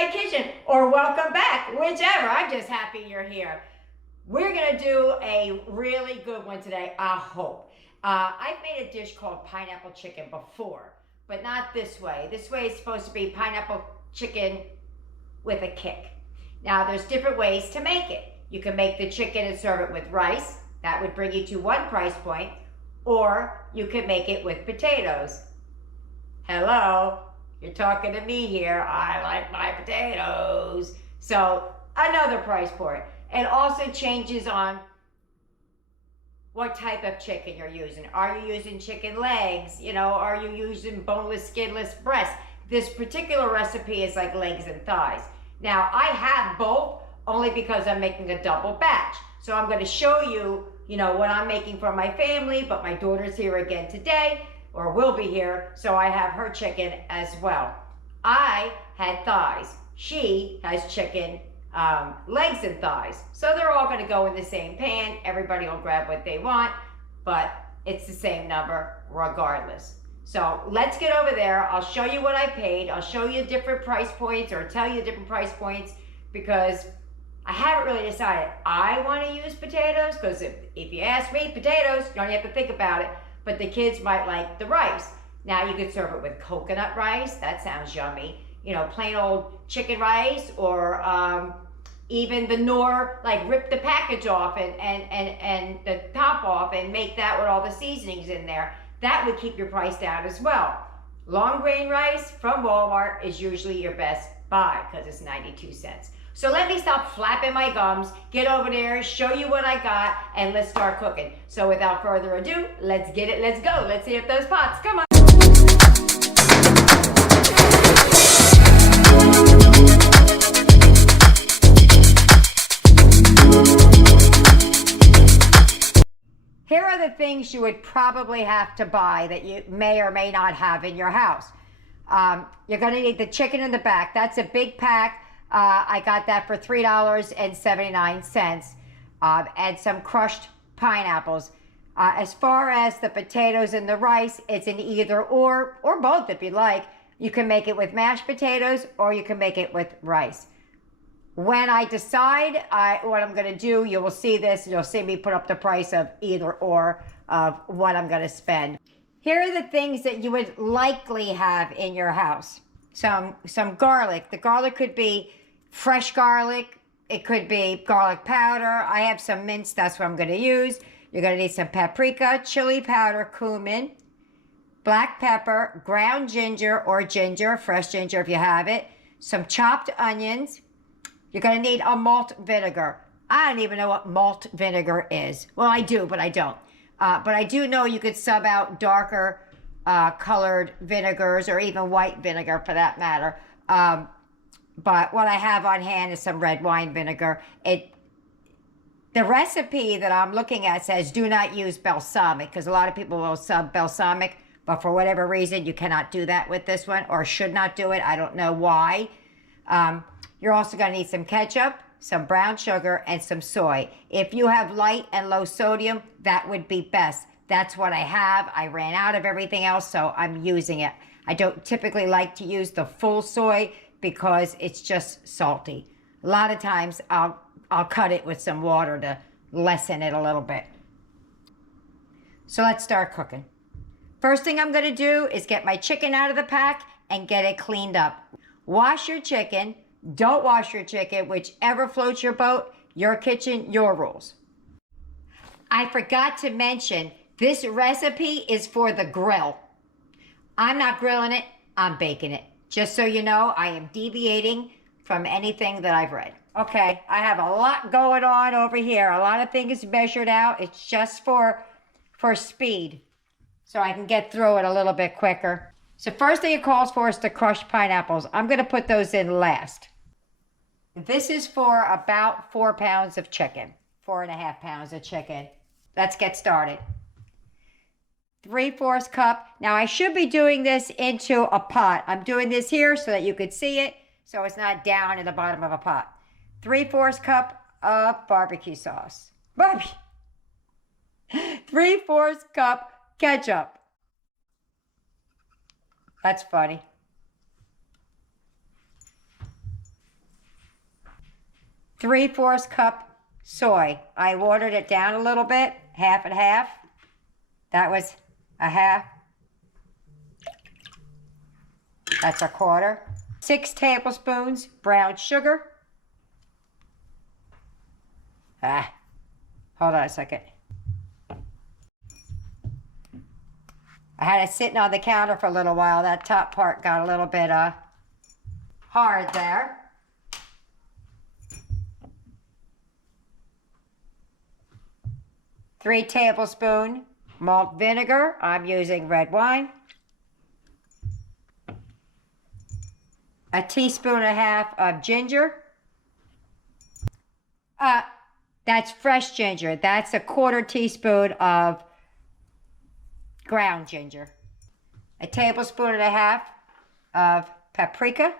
my kitchen, or welcome back, whichever. I'm just happy you're here. We're gonna do a really good one today, I hope. I've made a dish called pineapple chicken before, but not this way. This way is supposed to be pineapple chicken with a kick. Now there's different ways to make it. You can make the chicken and serve it with rice. That would bring you to one price point, or you can make it with potatoes. Hello, you're talking to me here. I like my potatoes. So another price point. It also changes on what type of chicken you're using. Are you using chicken legs? Are you using boneless, skinless breast? This particular recipe is like legs and thighs. Now I have both only because I'm making a double batch. So I'm going to show you, what I'm making for my family, but my daughter's here again today, or will be here, so I have her chicken as well. I had thighs. She has chicken legs and thighs. So they're all going to go in the same pan. Everybody will grab what they want, but it's the same number regardless. So let's get over there. I'll show you what I paid. I'll show you different price points, or tell you different price points, because I haven't really decided. I want to use potatoes because if you ask me, potatoes, you don't have to think about it, but the kids might like the rice. Now you could serve it with coconut rice. That sounds yummy. Plain old chicken rice, or even the Knorr, like rip the package off and the top off and make that with all the seasonings in there. That would keep your price down as well. Long grain rice from Walmart is usually your best buy because it's 92 cents. So let me stop flapping my gums, get over there, show you what I got, and let's start cooking. So without further ado, let's get it, let's go. Let's heat up those pots, come on. Here are the things you would probably have to buy that you may or may not have in your house. You're gonna need the chicken in the back. That's a big pack. I got that for $3.79, and some crushed pineapples. As far as the potatoes and the rice, it's an either or both if you like. You can make it with mashed potatoes, or you can make it with rice. When I decide what I'm going to do, you will see this. You'll see me put up the price of either or of what I'm going to spend. Here are the things that you would likely have in your house. Some garlic. The garlic could be fresh garlic. It could be garlic powder. I have some minced. That's what I'm going to use. You're going to need some paprika, chili powder, cumin, black pepper, ground ginger or ginger, fresh ginger if you have it, some chopped onions. You're going to need a malt vinegar. I don't even know what malt vinegar is. Well, I do, but I don't. But I do know you could sub out darker colored vinegars, or even white vinegar for that matter. But what I have on hand is some red wine vinegar. The recipe that I'm looking at says do not use balsamic, because a lot of people will sub balsamic, but for whatever reason you cannot do that with this one, or should not do it. I don't know why. You're also going to need some ketchup, some brown sugar, and some soy. If you have light and low sodium, that would be best. That's what I have. I ran out of everything else, so I'm using it. I don't typically like to use the full soy because it's just salty. A lot of times I'll cut it with some water to lessen it a little bit. So let's start cooking. First thing I'm going to do is get my chicken out of the pack and get it cleaned up. Wash your chicken. Don't wash your chicken, whichever floats your boat, your kitchen, your rules. I forgot to mention, this recipe is for the grill. I'm not grilling it, I'm baking it. Just so you know, I am deviating from anything that I've read. Okay, I have a lot going on over here. A lot of things measured out. It's just for speed, so I can get through it a little bit quicker. So first thing it calls for is the crushed pineapples. I'm going to put those in last. This is for about 4 pounds of chicken, 4.5 pounds of chicken. Let's get started. 3/4 cup. Now I should be doing this into a pot. I'm doing this here so that you could see it, so it's not down in the bottom of a pot. 3/4 cup of barbecue sauce. 3/4 cup ketchup. That's funny. 3/4 cup soy. I watered it down a little bit, half and half. That was a half. That's a quarter. 6 tablespoons brown sugar. Hold on a second. I had it sitting on the counter for a little while. That top part got a little bit hard there. Three tablespoons malt vinegar. I'm using red wine. A teaspoon and a half of ginger. That's fresh ginger. That's a 1/4 teaspoon of ground ginger. A tablespoon and a half of paprika.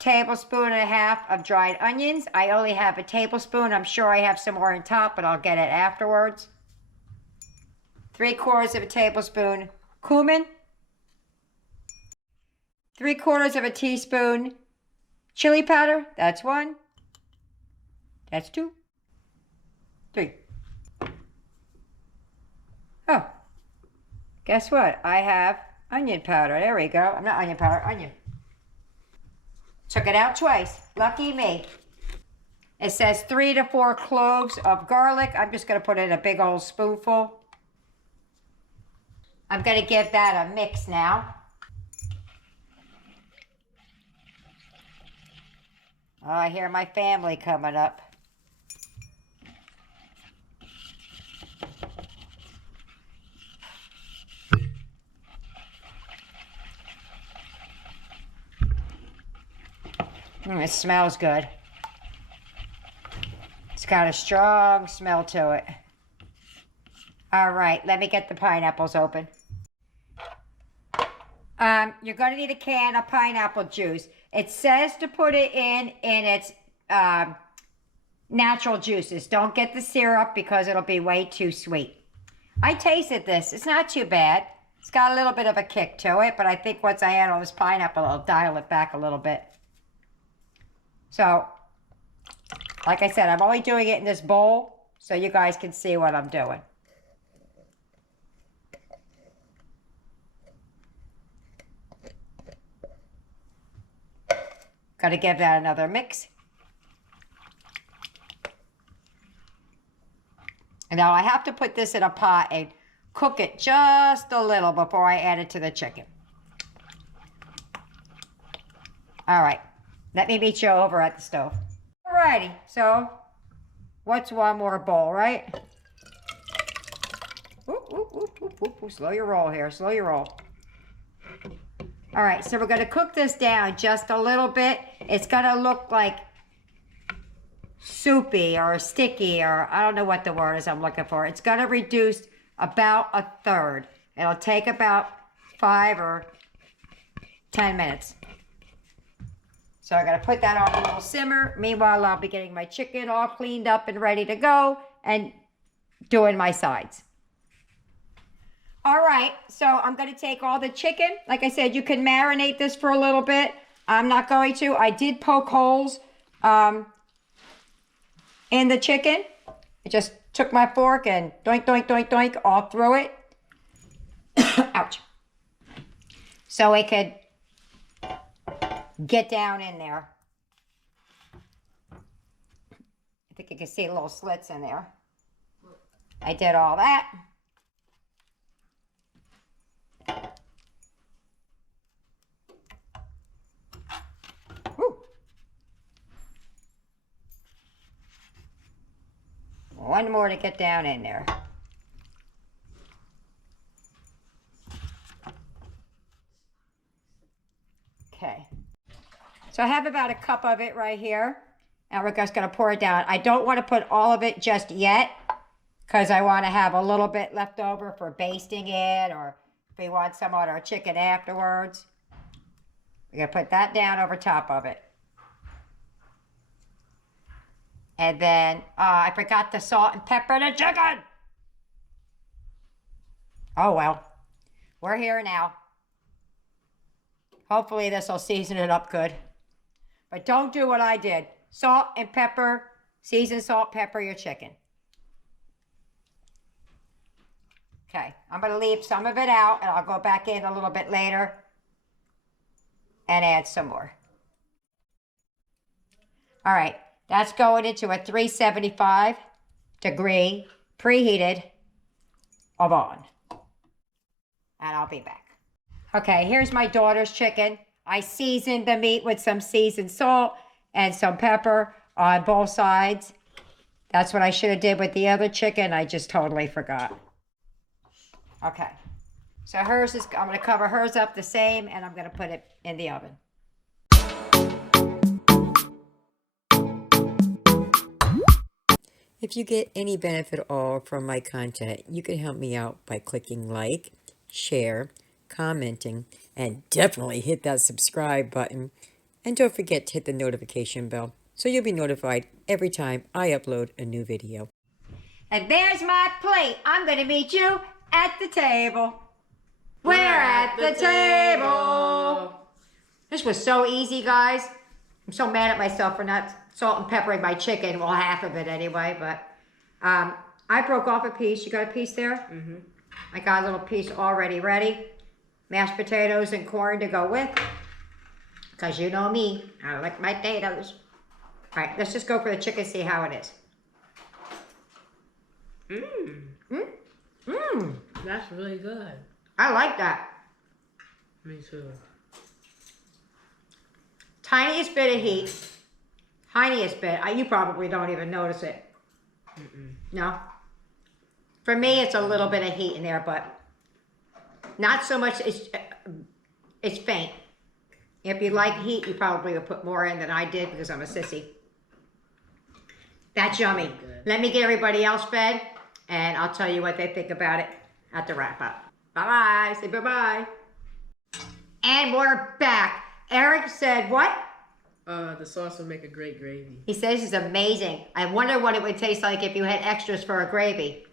Tablespoon and a half of dried onions. I only have a tablespoon. I'm sure I have some more on top, but I'll get it afterwards. 3/4 of a tablespoon cumin. 3/4 of a teaspoon chili powder. That's 1. That's 2. 3. Oh, guess what? I have onion powder. There we go. I'm not onion powder, onion. Took it out twice. Lucky me. It says 3 to 4 cloves of garlic. I'm just going to put in a big old spoonful. I'm going to give that a mix now. Oh, I hear my family coming up. It smells good. It's got a strong smell to it. All right, let me get the pineapples open. You're going to need a can of pineapple juice. It says to put it in its natural juices. Don't get the syrup because it'll be way too sweet. I tasted this. It's not too bad. It's got a little bit of a kick to it, but I think once I add all this pineapple, I'll dial it back a little bit. So, like I said, I'm only doing it in this bowl so you guys can see what I'm doing. Gotta give that another mix. And now I have to put this in a pot and cook it just a little before I add it to the chicken. All right. Let me meet you over at the stove. Alrighty, so what's one more bowl, right? Ooh, slow your roll here, slow your roll. All right, so we're gonna cook this down just a little bit. It's gonna look like soupy or sticky, or I don't know what the word is I'm looking for. It's gonna reduce about 1/3. It'll take about 5 or 10 minutes. So I'm going to put that on a little simmer. Meanwhile, I'll be getting my chicken all cleaned up and ready to go and doing my sides. All right, so I'm going to take all the chicken. Like I said, you can marinate this for a little bit. I'm not going to. I did poke holes in the chicken. I just took my fork and doink, doink, doink, doink all through it. Ouch. So it could get down in there. I think you can see little slits in there. I did all that. Woo. One more to get down in there. Okay. So I have about a cup of it right here, and we're just going to pour it down. I don't want to put all of it just yet because I want to have a little bit left over for basting it, or if we want some on our chicken afterwards. We're going to put that down over top of it. And then, I forgot the salt and pepper the chicken. Oh, well. We're here now. Hopefully this will season it up good. But don't do what I did. salt and pepper, season, salt, pepper your chicken. Okay, I'm going to leave some of it out, and I'll go back in a little bit later and add some more. All right, that's going into a 375 degree preheated oven. And I'll be back. Okay, here's my daughter's chicken. I seasoned the meat with some seasoned salt and some pepper on both sides. That's what I should have did with the other chicken. I just totally forgot. Okay, so hers is, I'm going to cover hers up the same, and I'm going to put it in the oven. If you get any benefit at all from my content, you can help me out by clicking like, share, commenting, and definitely hit that subscribe button. And don't forget to hit the notification bell so you'll be notified every time I upload a new video. And there's my plate. I'm going to meet you at the table. We're at the table. This was so easy, guys. I'm so mad at myself for not salt and peppering my chicken. Well, half of it anyway, but I broke off a piece. You got a piece there? Mm-hmm. I got a little piece already ready. Mashed potatoes and corn to go with. Because you know me, I like my potatoes. All right, let's just go for the chicken, see how it is. Mmm. Mmm. Mmm. That's really good. I like that. Me too. Tiniest bit of heat. Tiniest bit. You probably don't even notice it. Mm-mm. No? For me, it's a little bit of heat in there, but not so much. It's faint. If you like heat, you probably would put more in than I did because I'm a sissy. That's yummy. Good. Let me get everybody else fed, and I'll tell you what they think about it at the wrap up. Bye-bye. Say bye-bye. And we're back. Eric said what? The sauce would make a great gravy. He says it's amazing. I wonder what it would taste like if you had extras for a gravy.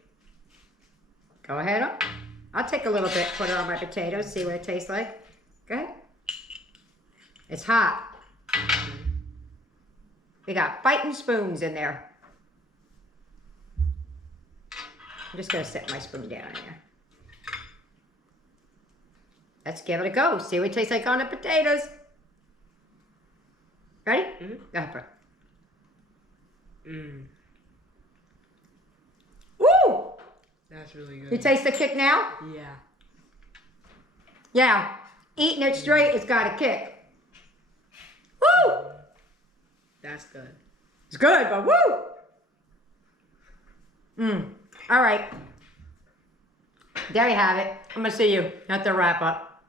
Go ahead. I'll take a little bit, put it on my potatoes, see what it tastes like. Go ahead. It's hot. We got fighting spoons in there. I'm just going to set my spoon down here. Let's give it a go. See what it tastes like on the potatoes. Ready? Mm-hmm. Go ahead, bro. Mmm. Woo! That's really good. You taste the kick now? Yeah. Yeah. Eating it straight, it's got a kick. Woo! That's good. It's good, but woo! All right. There you have it. I'm going to see you at the wrap up.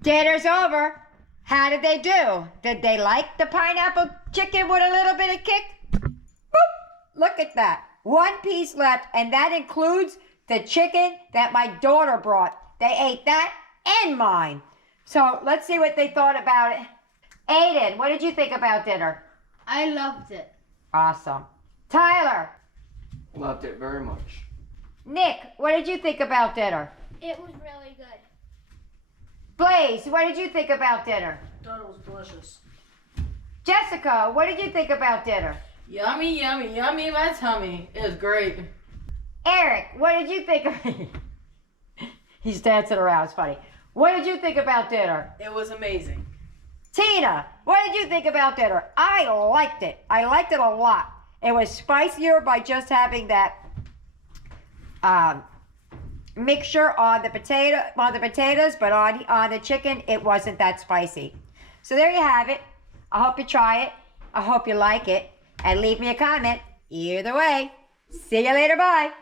Dinner's over. How did they do? Did they like the pineapple chicken with a little bit of kick? Boop! Look at that. One piece left, and that includes the chicken that my daughter brought. They ate that and mine. So let's see what they thought about it. Aiden, what did you think about dinner? I loved it. Awesome. Tyler. Loved it very much. Nick, what did you think about dinner? It was really good. Blaze, what did you think about dinner? Thought it was delicious. Jessica, what did you think about dinner? Yummy, yummy, yummy, my tummy. It was great. Eric, what did you think of He's dancing around, it's funny. What did you think about dinner? It was amazing. Tina, what did you think about dinner? I liked it. I liked it a lot. It was spicier by just having that mixture on the potatoes, but on the chicken, it wasn't that spicy. So there you have it. I hope you try it. I hope you like it. And leave me a comment. Either way. See you later. Bye.